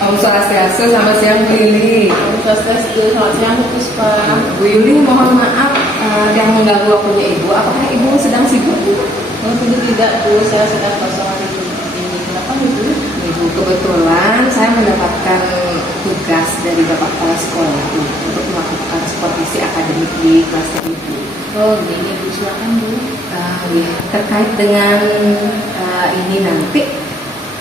Om Swastiastu, selamat siang Bu Yuli. Om Swastiastu, selamat siang Bu Puspa. Bu Yuli, mohon maaf yang mengganggu waktunya Ibu. Apakah Ibu sedang sibuk? Oh, tidak Bu, saya sedang kosong hari ini. Kenapa Bu? Ibu, kebetulan saya mendapatkan tugas dari Bapak Kepala Sekolah untuk melakukan supervisi akademik di kelas Ibu. Oh, ini Bu, silakan Bu. Ya, terkait dengan ini nanti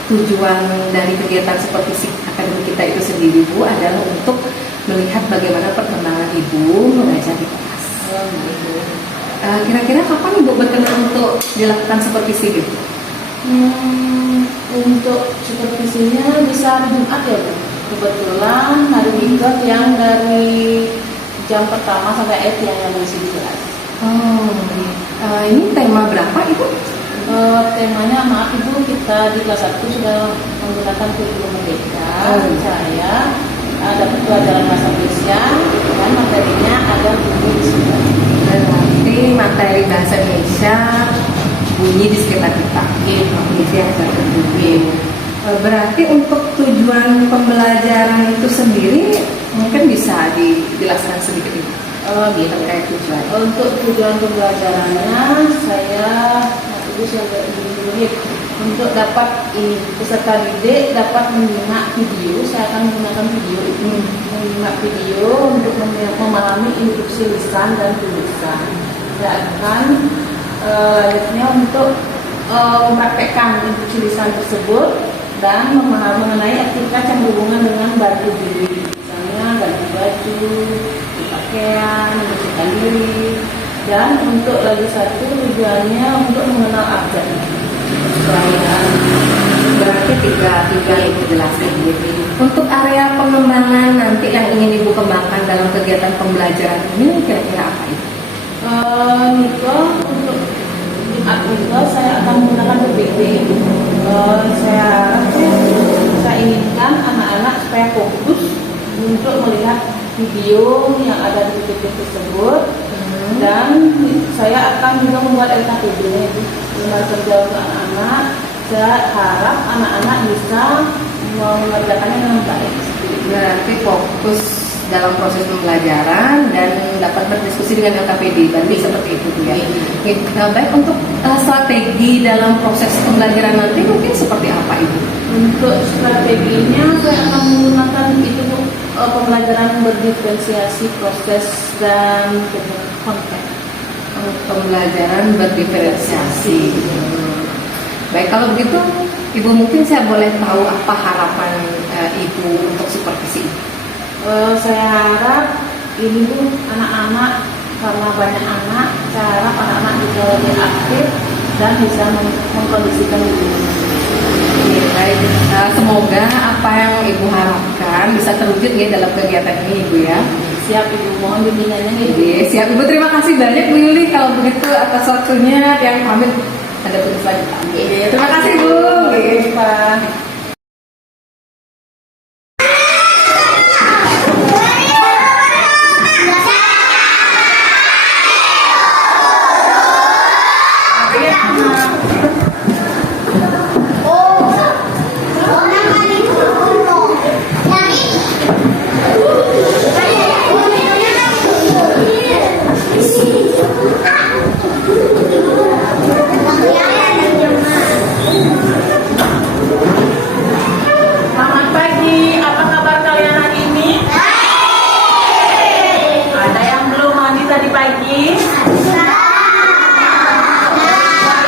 tujuan dari kegiatan supervisi akademik kita itu sendiri Bu adalah untuk melihat bagaimana perkembangan Ibu mengajar di kelas. Oh, gitu. Kira-kira kapan Ibu berkenan untuk dilakukan supervisi Bu? Untuk supervisinya bisa hari Jumat ya Bu. Kebetulan hari Minggu yang dari jam pertama sampai akhir yang masih di kelas. Oh, ini tema berapa Ibu? Temanya maaf Ibu, kita di kelas 1 sudah menggunakan kurikulum merdeka. Saya dapat pelajaran bahasa Indonesia dan materinya ada bunyi di sekitar. Berarti materi bahasa Indonesia bunyi di sekitar kita. Itu yang terbunyi. Berarti untuk tujuan pembelajaran itu sendiri mungkin bisa dijelaskan sedikit Ibu. Gitu. Terkait tujuan. Untuk tujuan pembelajarannya saya untuk dapat peserta didik dapat menyimak video. Saya akan menggunakan video itu, menyimak video untuk memahami instruksi lisan dan tulisan. Saya akan lanjutnya untuk mempraktekkan instruksi lisan tersebut dan memahami mengenai aktivitas yang berhubungan dengan bantu diri, misalnya ganti baju, pakaian, membersihkan diri. Dan untuk lagi satu tujuannya untuk mengenal abjad. Berarti tiga Ibu jelaskan gitu. Untuk area pengembangan nanti yang ingin Ibu kembangkan dalam kegiatan pembelajaran ini kira-kira apa Ibu? Untuk Jumat Minggu saya akan menggunakan PPT. Saya inginkan anak-anak supaya fokus untuk melihat video yang ada di PPT tersebut. Dan saya akan juga membuat LKPD-nya itu rumah kerja untuk anak-anak. Saya harap anak-anak bisa mengerjakannya dengan baik. Berarti fokus dalam proses pembelajaran dan dapat berdiskusi dengan LKPD, berarti seperti itu ya. Baik, untuk strategi dalam proses pembelajaran nanti mungkin seperti apa Ibu? Untuk strateginya saya akan menggunakan itu pembelajaran berdiferensiasi proses dan konten. Pembelajaran berdiferensiasi. Baik, kalau begitu Ibu mungkin saya boleh tahu apa harapan Ibu untuk supervisi? Saya harap ini tuh anak-anak, karena banyak anak, saya harap anak-anak bisa lebih aktif dan bisa mengkondisikan diri. Baik, semoga apa yang Ibu harapkan bisa terwujud ya dalam kegiatan ini Ibu ya. Siap Ibu, mohon bimbingannya Ibu. Siap Ibu, terima kasih banyak Bu Yuli. Kalau begitu atas waktunya yang pamit ada tugas lagi. Terima kasih Bu. Pak. Pagi.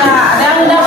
Ada yang udah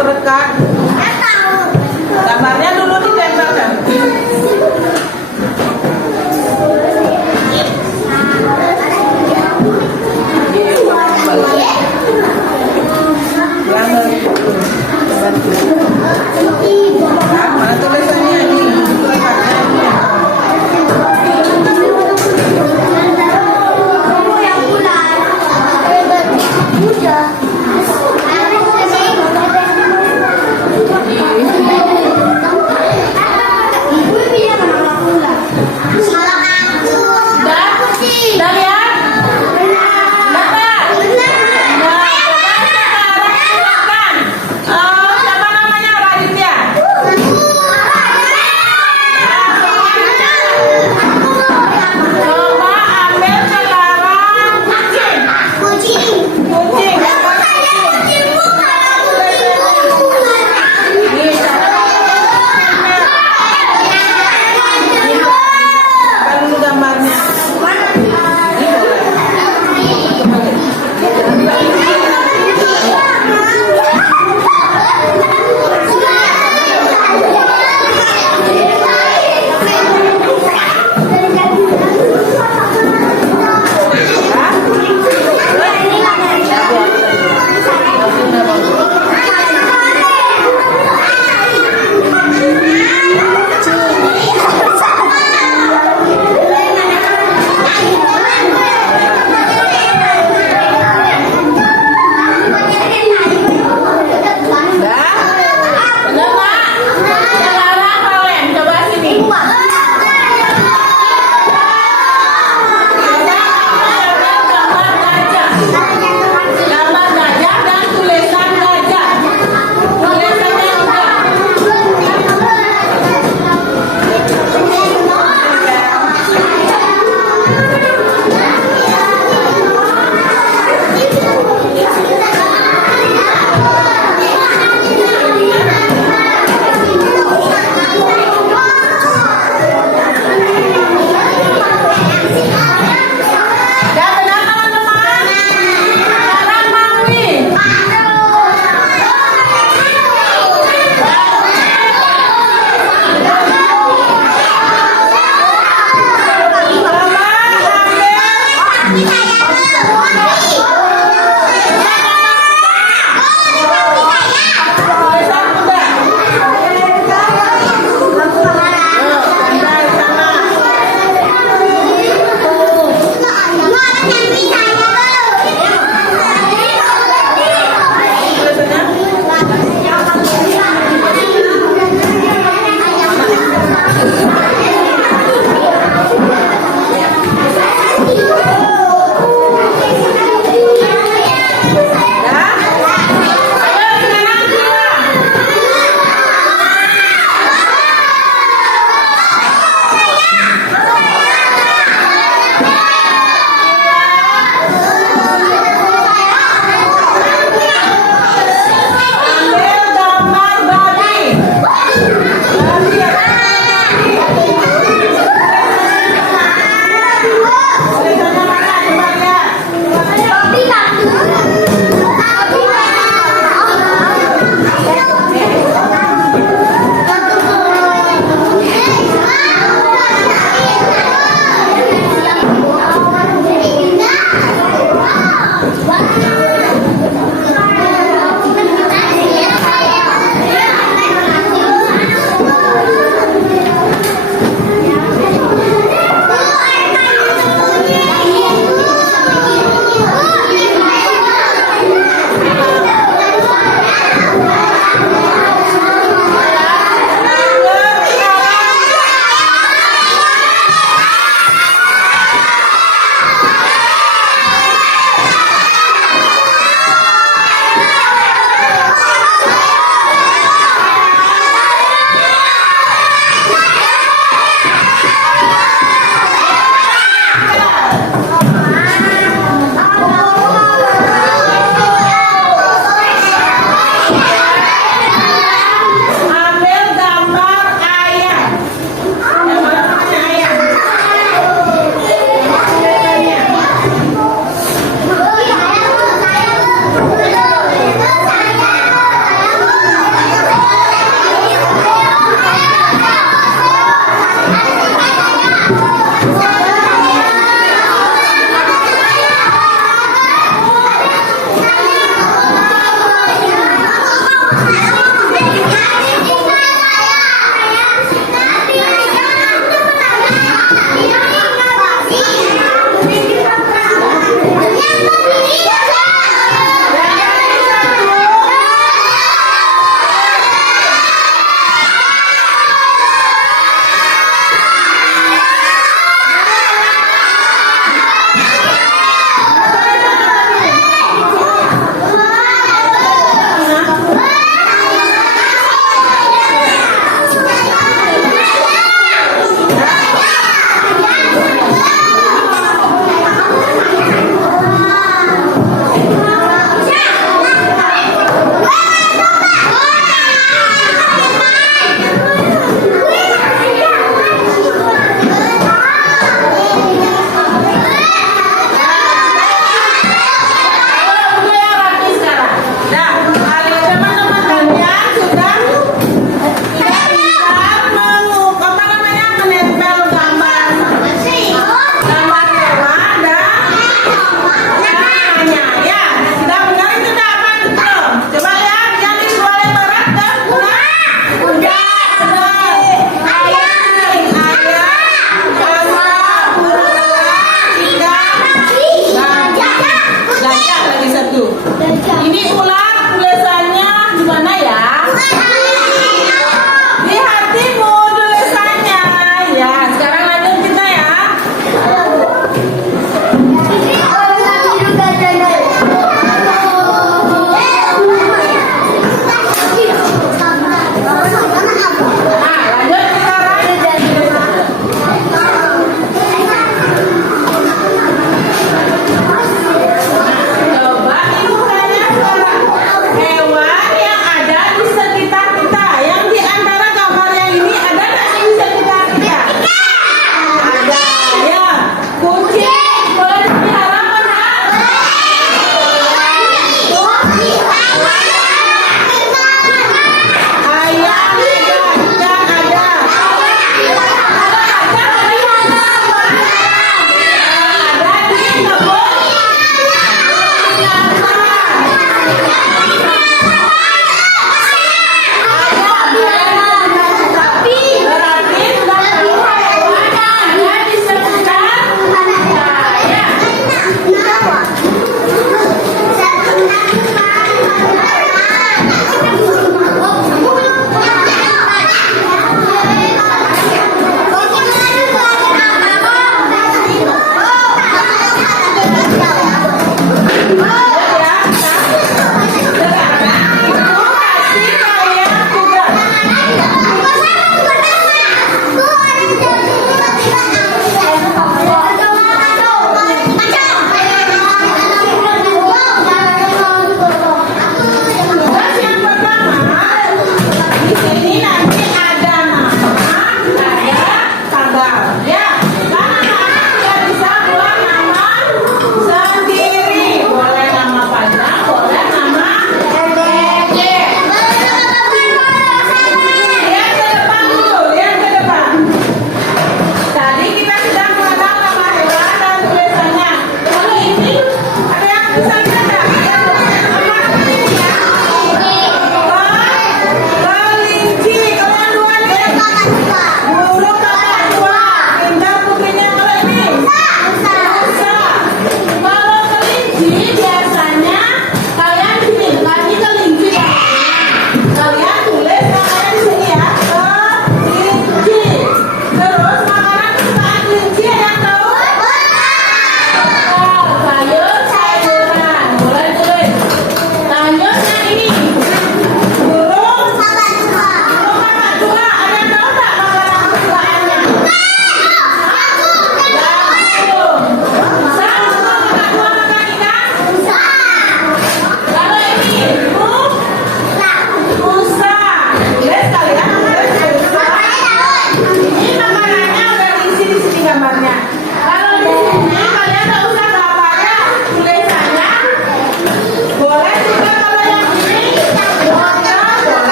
aku rekat. Gambarnya dulu ditempelkan. Mana tulisannya ini?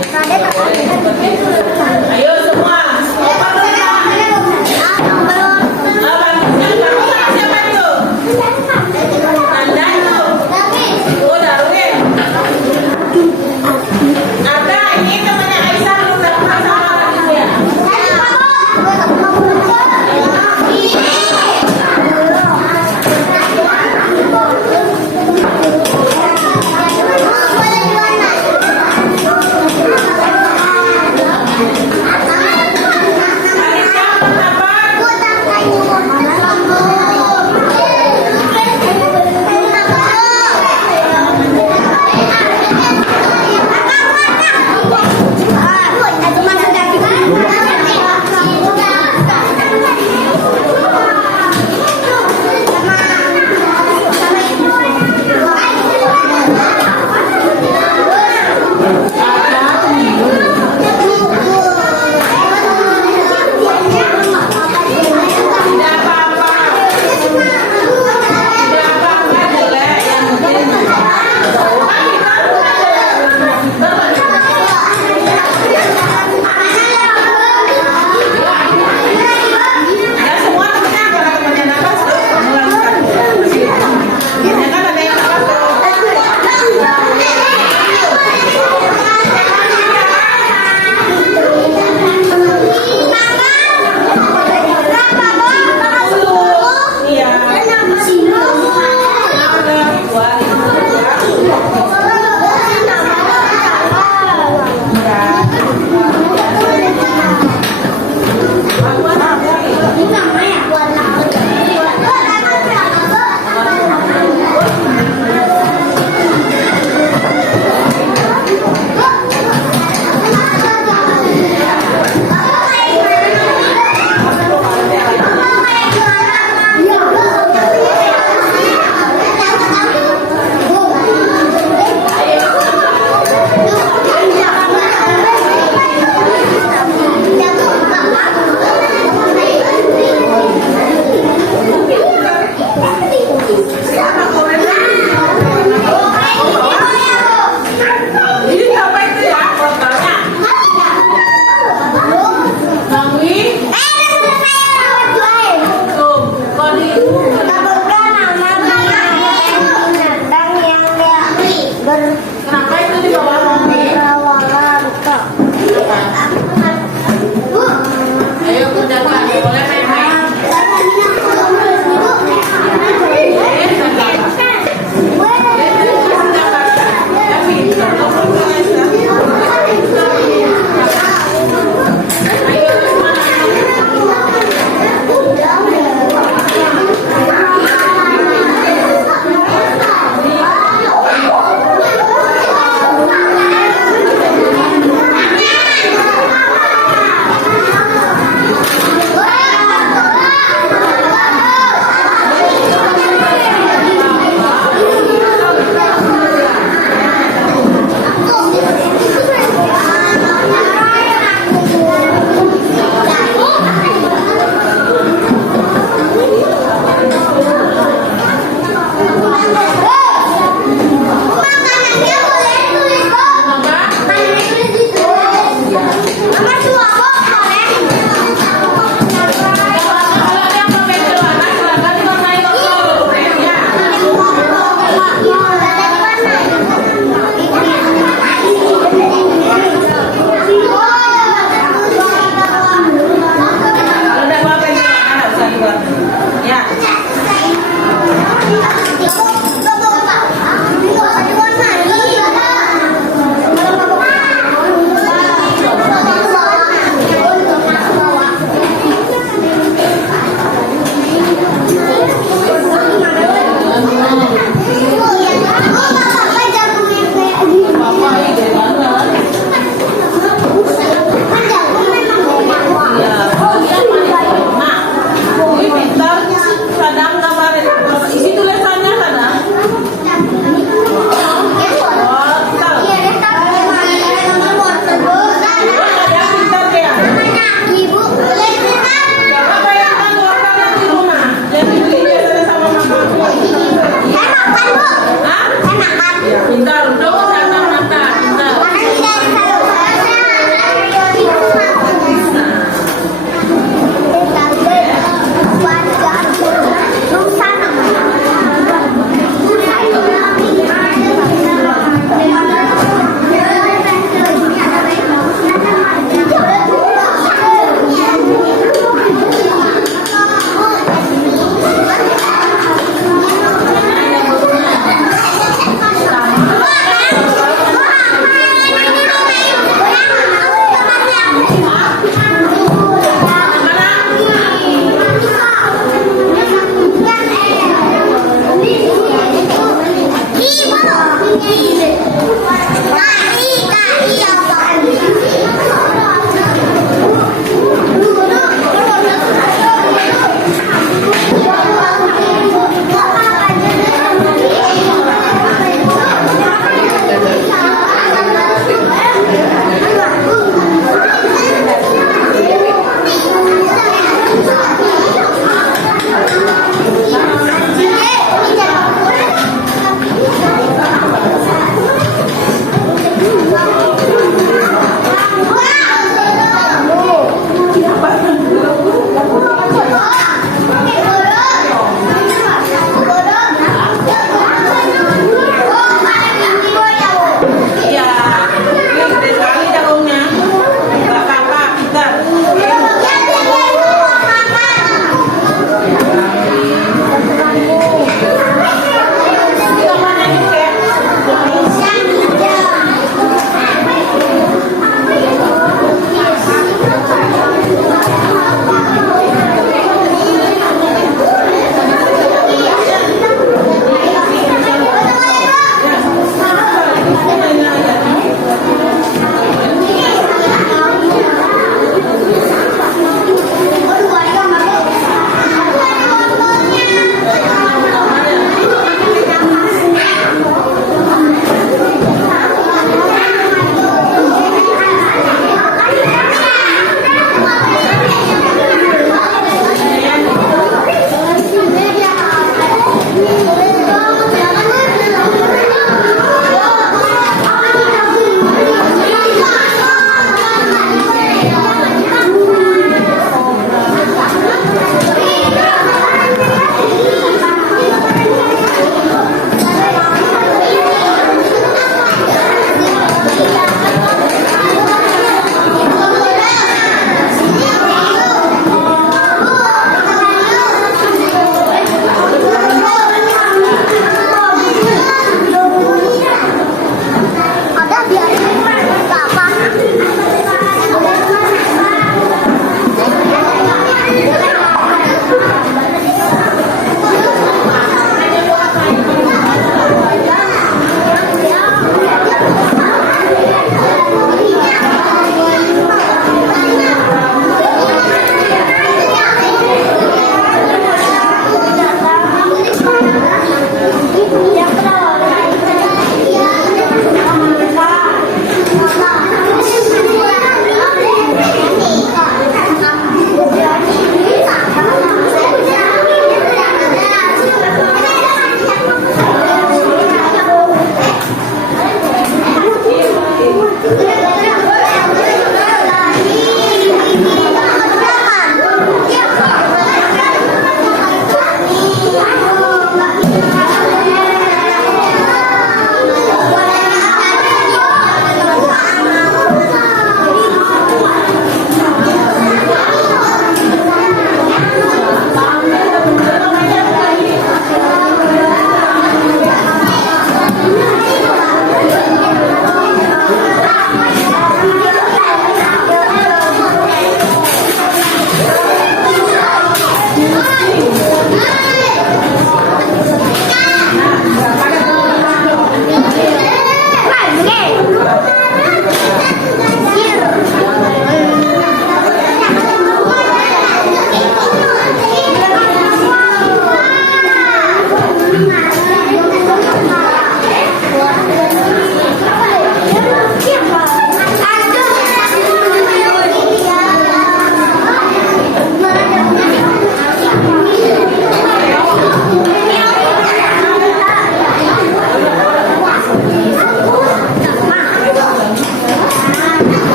Ayo semua. Siapa itu? Anda itu. Oh, Darwin. Ada ini temannya Aisyah belum dapat sama Alicia.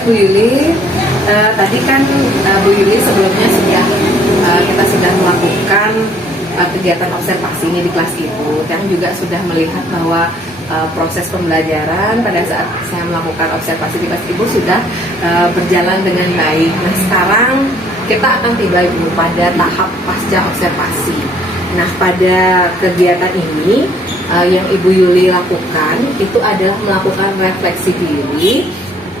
baik Bu Yuli. Tadi kan Bu Yuli sebelumnya kita sudah melakukan kegiatan observasi ini di kelas Ibu, yang juga sudah melihat bahwa proses pembelajaran pada saat saya melakukan observasi di kelas Ibu sudah berjalan dengan baik. Nah, sekarang kita akan tiba Ibu pada tahap pasca observasi. Nah, pada kegiatan ini yang Ibu Yuli lakukan itu adalah melakukan refleksi diri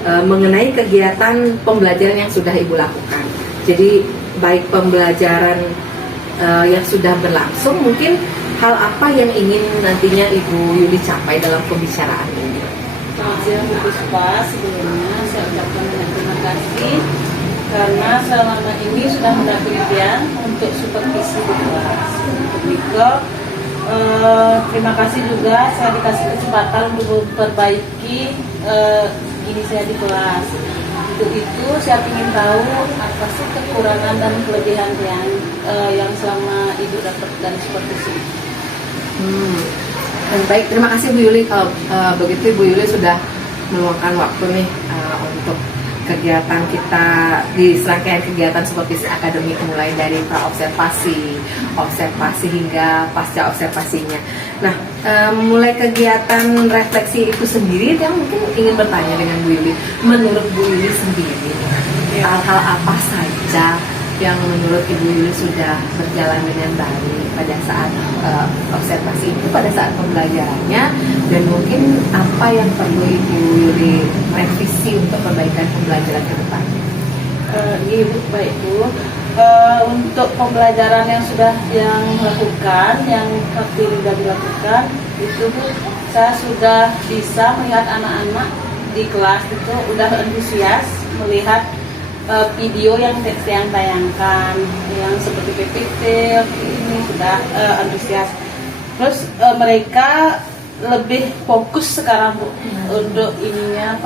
mengenai kegiatan pembelajaran yang sudah Ibu lakukan. Jadi baik pembelajaran yang sudah berlangsung, mungkin hal apa yang ingin nantinya Ibu Yuli capai dalam pembicaraan ini? Selamat siang Bu Puspa, sebelumnya saya ucapkan banyak terima kasih karena selama ini sudah mendampingi untuk supervisi di kelas. Untuk terima kasih juga saya dikasih kesempatan untuk memperbaiki gini saya di kelas. Untuk itu saya ingin tahu apa sih kekurangan dan kelebihan yang selama Ibu dapat dari supervisi. Dan baik, terima kasih Bu Yuli. Kalau begitu Bu Yuli sudah meluangkan waktu nih untuk kegiatan kita di serangkaian kegiatan supervisi akademik, mulai dari pra-observasi, observasi hingga pasca observasinya. Nah, mulai kegiatan refleksi itu sendiri, yang mungkin ingin bertanya dengan Bu Yuli, menurut Bu Yuli sendiri, hal-hal apa saja yang menurut Ibu Yuli sudah berjalan dengan baik pada saat observasi itu, pada saat pembelajarannya, dan mungkin apa yang perlu Ibu Yuli revisi untuk perbaikan pembelajaran ke depan? Ibu, baik Bu. Untuk pembelajaran yang sudah dilakukan, yang waktu sudah dilakukan, itu Bu, saya sudah bisa melihat anak-anak di kelas itu udah antusias melihat video yang tayangkan, yang seperti PPT ini sudah antusias. Terus mereka lebih fokus sekarang Bu untuk ininya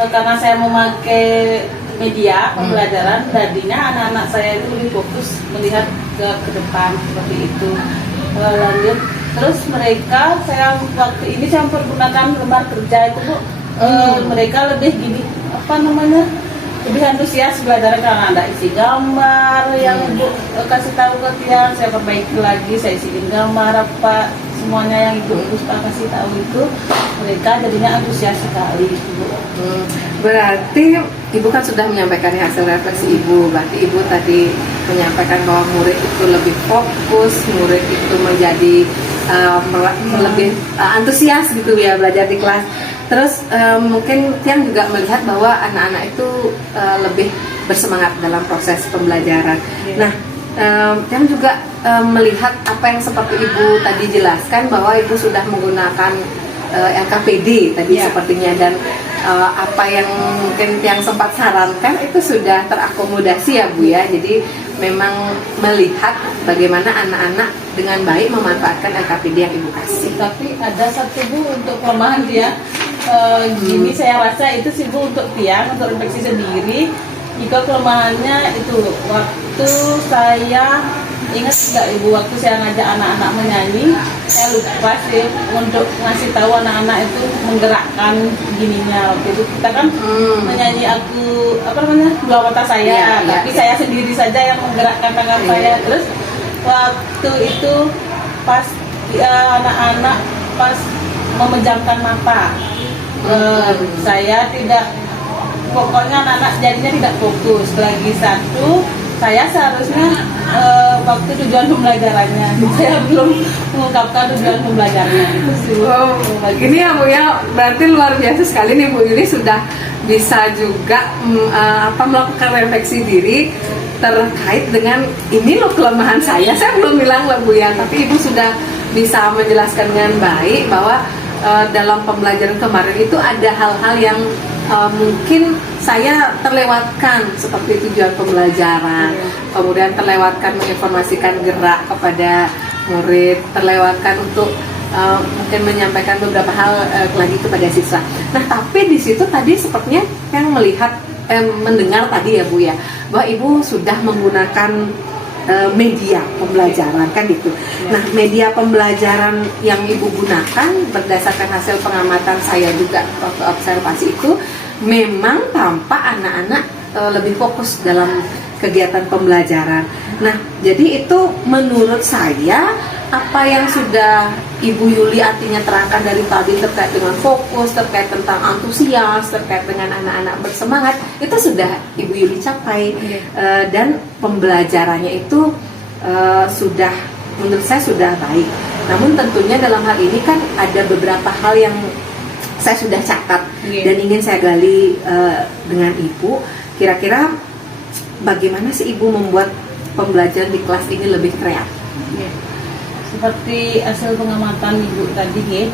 karena saya memakai media pembelajaran, tadinya anak-anak saya itu lebih fokus melihat ke depan seperti itu. Lanjut, terus mereka waktu ini saya mempergunakan lembar kerja itu Bu, mereka lebih lebih antusias belajar karena ada isi gambar yang Ibu kasih tahu ke tiang, saya perbaiki lagi, saya isiin gambar apa semuanya yang Ibu Puspa kasih tahu itu, mereka jadinya antusias sekali Bu. Berarti Ibu kan sudah menyampaikan hasil refleksi Ibu. Berarti Ibu tadi menyampaikan bahwa murid itu lebih fokus, murid itu menjadi lebih antusias gitu ya belajar di kelas. Terus mungkin Tiang juga melihat bahwa anak-anak itu lebih bersemangat dalam proses pembelajaran. Nah, Tiang juga melihat apa yang seperti Ibu tadi jelaskan, bahwa Ibu sudah menggunakan LKPD tadi sepertinya, dan apa yang mungkin Tiang sempat sarankan itu sudah terakomodasi ya Bu ya. Jadi memang melihat bagaimana anak-anak dengan baik memanfaatkan LKPD yang Ibu kasih. Tapi ada satu Bu untuk kelemahan dia. Gini saya rasa itu sih Bu untuk Tiang, untuk refleksi sendiri. Jika kelemahannya itu waktu saya ingat nggak Ibu, waktu saya ngajak anak-anak menyanyi, saya lupa sih untuk ngasih tahu anak-anak itu menggerakkan gininya. Waktu itu kita kan menyanyi dua mata saya, tapi saya sendiri saja yang menggerakkan tangan saya. Terus waktu itu pas anak-anak pas memejamkan mata, saya tidak, pokoknya anak-anak jadinya tidak fokus. Lagi satu, saya seharusnya waktu tujuan pembelajarannya, saya belum mengungkapkan tujuan pembelajarannya. Ini ya Bu ya, berarti luar biasa sekali nih Bu Yuli sudah bisa juga melakukan refleksi diri terkait dengan ini loh kelemahan saya belum bilang lah Bu ya, tapi Ibu sudah bisa menjelaskan dengan baik bahwa dalam pembelajaran kemarin itu ada hal-hal yang mungkin saya terlewatkan, seperti tujuan pembelajaran, kemudian terlewatkan menginformasikan gerak kepada murid, terlewatkan untuk mungkin menyampaikan beberapa hal lagi kepada siswa. Nah, tapi di situ tadi sepertinya yang mendengar tadi ya Bu ya, bahwa Ibu sudah menggunakan media pembelajaran kan gitu. Nah, media pembelajaran yang ibu gunakan berdasarkan hasil pengamatan saya juga waktu observasi itu memang tampak anak-anak lebih fokus dalam kegiatan pembelajaran. Nah, jadi itu menurut saya apa yang sudah Ibu Yuli artinya terangkan dari tadi terkait dengan fokus, terkait tentang antusias, terkait dengan anak-anak bersemangat, itu sudah Ibu Yuli capai. Dan pembelajarannya itu sudah, menurut saya sudah baik. Namun tentunya dalam hal ini kan ada beberapa hal yang saya sudah catat dan ingin saya gali dengan Ibu. Kira-kira bagaimana sih Ibu membuat pembelajaran di kelas ini lebih kreatif? Seperti hasil pengamatan Ibu tadi,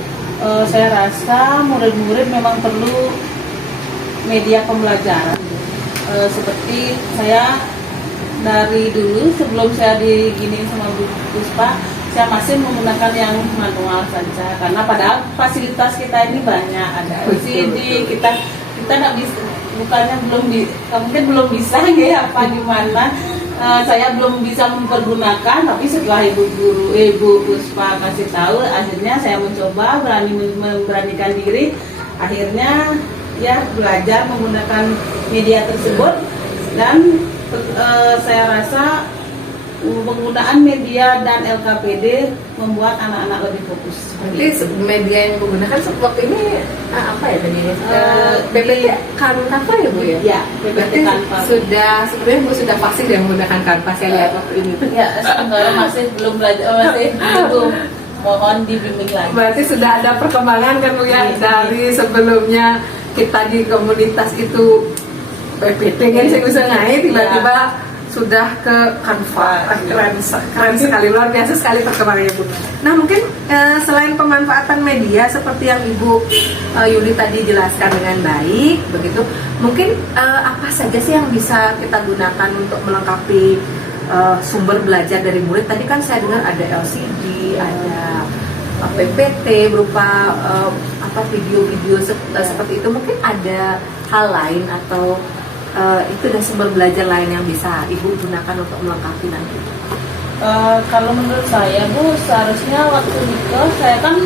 saya rasa murid-murid memang perlu media pembelajaran. Seperti saya dari dulu sebelum saya diginiin sama Bu Puspa, saya masih menggunakan yang manual saja karena padahal fasilitas kita ini banyak, ada LCD, kita nggak bisa, bukannya mungkin belum bisa ya apa gimana. Saya belum bisa mempergunakan, tapi setelah Ibu Puspa kasih tahu, akhirnya saya mencoba, memberanikan diri, akhirnya ya belajar menggunakan media tersebut. Dan saya rasa penggunaan media dan LKPD membuat anak-anak lebih fokus. Jadi media yang menggunakan waktu ini apa ya tadi? PPT Canva ya Bu ya? Ya, PPT Canva. Sebenarnya Bu sudah pasti dia menggunakan Canva, saya lihat waktu ini. Ya, sebenarnya masih belum belajar, masih belum. Mohon dibimbing lagi. Berarti sudah ada perkembangan kan Bu ya, dari sebelumnya kita di komunitas itu PPT kan saya bisa ngai, tiba-tiba sudah ke Canva. Keren sekali, luar biasa sekali perkembangannya Bu. Nah, mungkin selain pemanfaatan media seperti yang Ibu Yuli tadi jelaskan dengan baik begitu, mungkin apa saja sih yang bisa kita gunakan untuk melengkapi sumber belajar dari murid? Tadi kan saya dengar ada LCD, ada PPT berupa video-video seperti itu. Mungkin ada hal lain atau itu dan sumber belajar lain yang bisa Ibu gunakan untuk melengkapi nanti? Kalau menurut saya Bu, seharusnya waktu nikah saya kan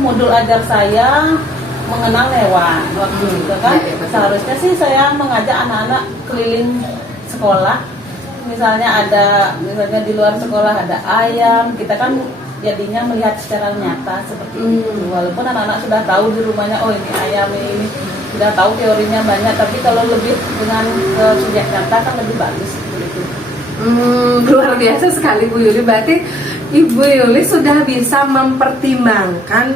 modul ajar saya mengenal hewan waktu itu kan. Seharusnya sih saya mengajak anak-anak keliling sekolah, misalnya di luar sekolah ada ayam, kita kan jadinya melihat secara nyata seperti itu. Walaupun anak-anak sudah tahu di rumahnya, oh ini ayam ini, sudah tahu teorinya banyak, tapi kalau lebih dengan subjek nyata kan lebih bagus gitu. Luar biasa sekali Bu Yuli. Berarti Ibu Yuli sudah bisa mempertimbangkan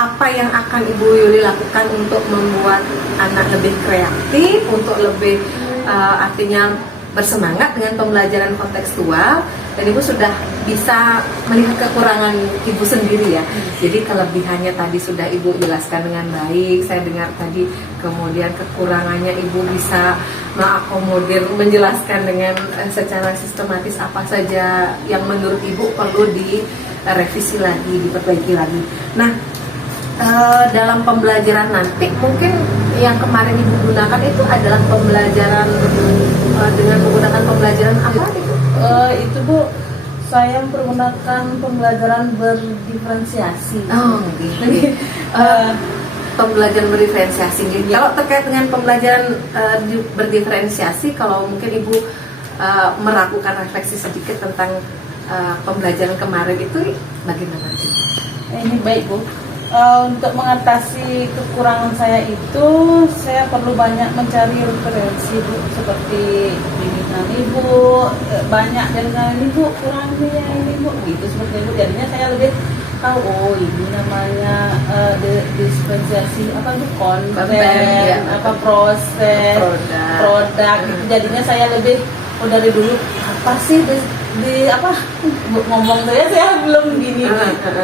apa yang akan Ibu Yuli lakukan untuk membuat anak lebih kreatif, untuk lebih artinya bersemangat dengan pembelajaran kontekstual, dan Ibu sudah bisa melihat kekurangan Ibu sendiri ya. Jadi kelebihannya tadi sudah Ibu jelaskan dengan baik, saya dengar tadi. Kemudian kekurangannya Ibu bisa mengakomodir, menjelaskan dengan secara sistematis apa saja yang menurut Ibu perlu direvisi lagi, diperbaiki lagi. Nah, dalam pembelajaran nanti mungkin yang kemarin Ibu gunakan itu adalah pembelajaran dengan menggunakan pembelajaran apa itu? Itu Bu, saya mempergunakan pembelajaran berdiferensiasi. Pembelajaran berdiferensiasi. Kalau terkait dengan pembelajaran berdiferensiasi, kalau mungkin Ibu meragukan refleksi sedikit tentang pembelajaran kemarin itu bagaimana? Ini baik Bu. Untuk mengatasi kekurangan saya itu, saya perlu banyak mencari referensi Bu, seperti bimbingan Ibu, banyak dengan Ibu, kurangnya ini Bu, gitu seperti itu. Jadinya saya lebih tahu, oh ini namanya diferensiasi apa itu konten, apa proses, produk. Gitu. Jadinya saya lebih dari dulu apa sih ngomong saya belum gini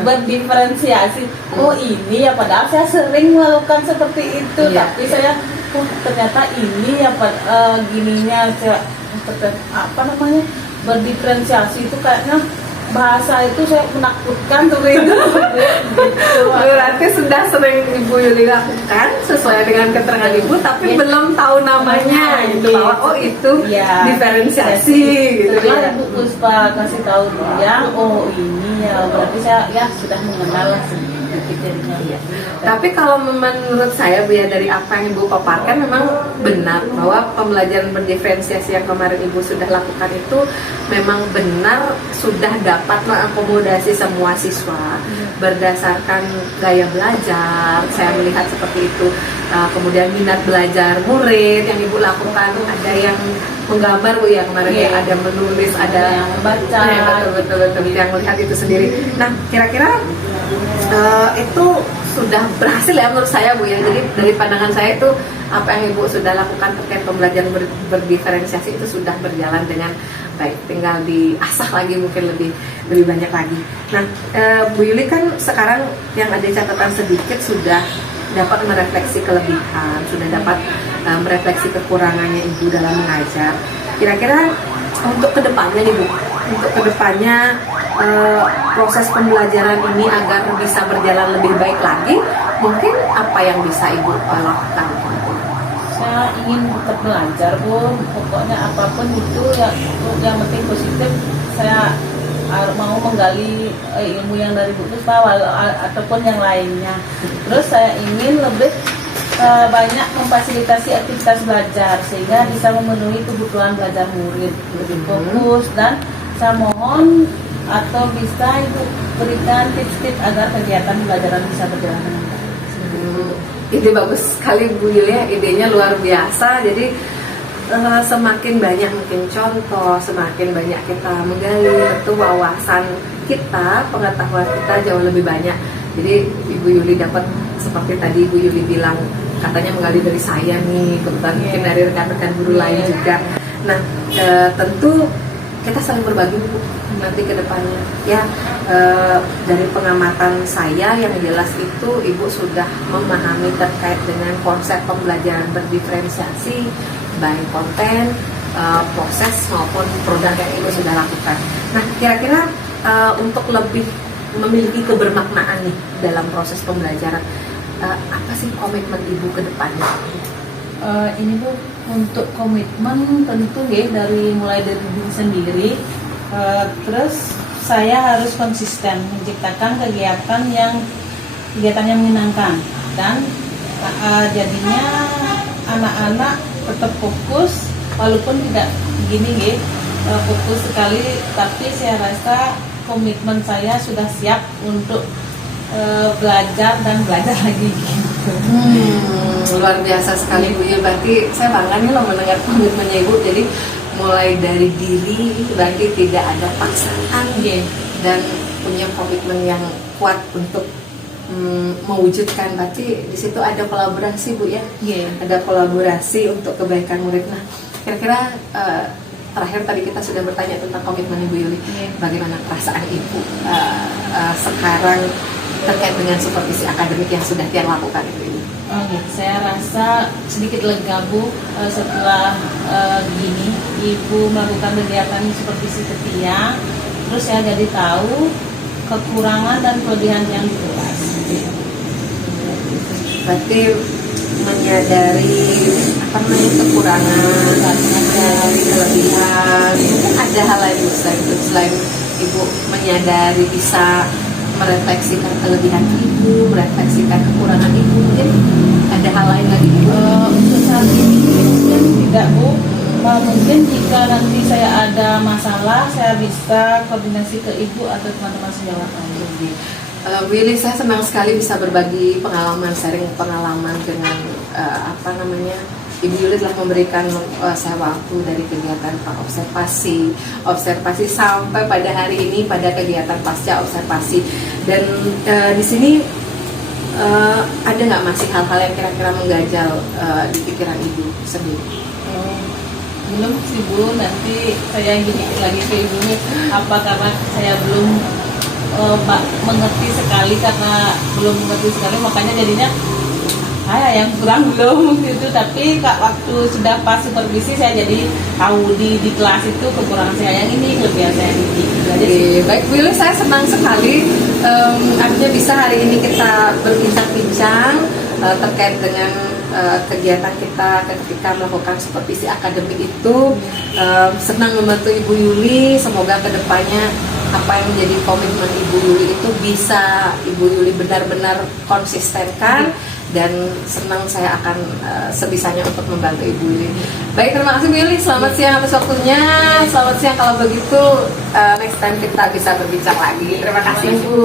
berdiferensiasi. Oh ini ya, padahal saya sering melakukan seperti itu, tapi saya ternyata ini ya gininya saya berdiferensiasi itu kayaknya bahasa itu saya menakutkan tuh itu. Gitu. Berarti sudah sering Ibu Yuli lakukan sesuai dengan keterangan Ibu, tapi belum tahu namanya gitu, bahwa oh itu Ya, diferensiasi gitu setelah ya. Ibu Puspa kasih tahu dia, oh ini ya, berarti saya ya sudah mengenal lah sedikit jadinya. Ya. Tapi kalau menurut saya Bu ya, dari apa yang Ibu paparkan memang benar bahwa pembelajaran berdiferensiasi yang kemarin Ibu sudah lakukan itu memang benar sudah dapat mengakomodasi semua siswa berdasarkan gaya belajar. Saya melihat seperti itu. Kemudian minat belajar murid yang Ibu lakukan, ada yang menggambar Bu ya kemarin ya, ada menulis, ada yang membaca. betul yang melihat itu sendiri. Nah, kira-kira itu sudah berhasil ya menurut saya Bu ya. Jadi dari pandangan saya itu apa yang Ibu sudah lakukan terkait pembelajaran berdiferensiasi itu sudah berjalan dengan baik. Tinggal diasah lagi mungkin lebih banyak lagi. Nah, Bu Yuli kan sekarang yang ada catatan sedikit sudah dapat merefleksi kelebihan, sudah dapat merefleksi kekurangannya Ibu dalam mengajar. Kira-kira untuk kedepannya nih Bu, untuk kedepannya proses pembelajaran ini agar bisa berjalan lebih baik lagi, mungkin apa yang bisa Ibu lakukan? Saya ingin tetap belajar Bu, pokoknya apapun itu yang penting positif. Saya mau menggali ilmu yang dari Bu Puspa ataupun yang lainnya. Terus saya ingin lebih banyak memfasilitasi aktivitas belajar sehingga bisa memenuhi kebutuhan belajar murid lebih fokus, dan saya mohon atau bisa Ibu berikan tips-tips agar kegiatan pembelajaran bisa berjalan dengan baik. Ide bagus sekali Bu Yuli ya, idenya luar biasa. Jadi semakin banyak mungkin contoh, semakin banyak kita menggali, tentu wawasan kita, pengetahuan kita jauh lebih banyak. Jadi Ibu Yuli dapat seperti tadi Ibu Yuli bilang, katanya menggali dari saya nih, kebetulan mungkin dari rekan-rekan guru lain juga. Nah, tentu kita saling berbagi Bu nanti ke depannya ya. Dari pengamatan saya yang jelas itu Ibu sudah memahami terkait dengan konsep pembelajaran berdiferensiasi, baik konten, proses maupun produk yang Ibu sudah lakukan. Nah, kira-kira untuk lebih memiliki kebermaknaan nih dalam proses pembelajaran, apa sih komitmen Ibu ke depannya? Ini Bu, untuk komitmen tentu ya mulai dari diri sendiri. Terus saya harus konsisten menciptakan kegiatan yang menyenangkan, dan jadinya anak-anak tetap fokus walaupun tidak begini fokus sekali, tapi saya rasa komitmen saya sudah siap untuk belajar dan belajar lagi gitu. Luar biasa sekali Bu ya, berarti saya bangga nih loh mendengar komitmennya Ibu. Jadi mulai dari diri berarti tidak ada paksaan dan punya komitmen yang kuat untuk mewujudkan. Berarti di situ ada kolaborasi Bu ya, ada kolaborasi untuk kebaikan murid. Nah, kira-kira terakhir tadi kita sudah bertanya tentang komitmen Ibu Yuli. Bagaimana perasaan Ibu sekarang terkait dengan supervisi akademik yang sudah dia lakukan Ibu? Saya rasa sedikit lega Bu, setelah gini Ibu melakukan kegiatan supervisi setia, terus saya jadi tahu kekurangan dan kelebihan yang jelas. Berarti menyadari kekurangan, menyadari kelebihan. Mungkin ada hal lain selain Ibu menyadari, bisa merefleksikan kelebihan Ibu, merefleksikan kekurangan Ibu. Mungkin ada hal lain lagi untuk saat ini mungkin tidak Bu. Mungkin jika nanti saya ada masalah, saya bisa koordinasi ke Ibu atau teman-teman sejawat lain. Willy, saya senang sekali bisa berbagi pengalaman, sharing pengalaman dengan Ibu Yuli telah memberikan saya waktu dari kegiatan observasi sampai pada hari ini pada kegiatan pasca observasi. Dan di sini ada nggak masih hal-hal yang kira-kira mengganjal di pikiran Ibu sendiri? Belum sih Bu, nanti saya gini lagi ke Ibu, apa karena saya belum mengerti sekali, karena belum mengerti sekali makanya jadinya saya yang kurang belum gitu, tapi waktu sudah pas supervisi saya jadi tahu di kelas itu kekurangan saya yang ini, kelebihan saya yang ini. Gitu aja sih. Oke, baik Bu Yuli, saya senang sekali akhirnya bisa hari ini kita berbincang-bincang terkait dengan kegiatan kita ketika melakukan supervisi akademik itu. Senang membantu Ibu Yuli, semoga kedepannya apa yang menjadi komitmen Ibu Yuli itu bisa Ibu Yuli benar-benar konsistenkan, dan senang saya akan sebisanya untuk membantu Ibu Yuli. Baik, terima kasih Bu Yuli, selamat siang atas waktunya. Selamat siang, kalau begitu next time kita bisa berbincang lagi. Terima kasih Bu.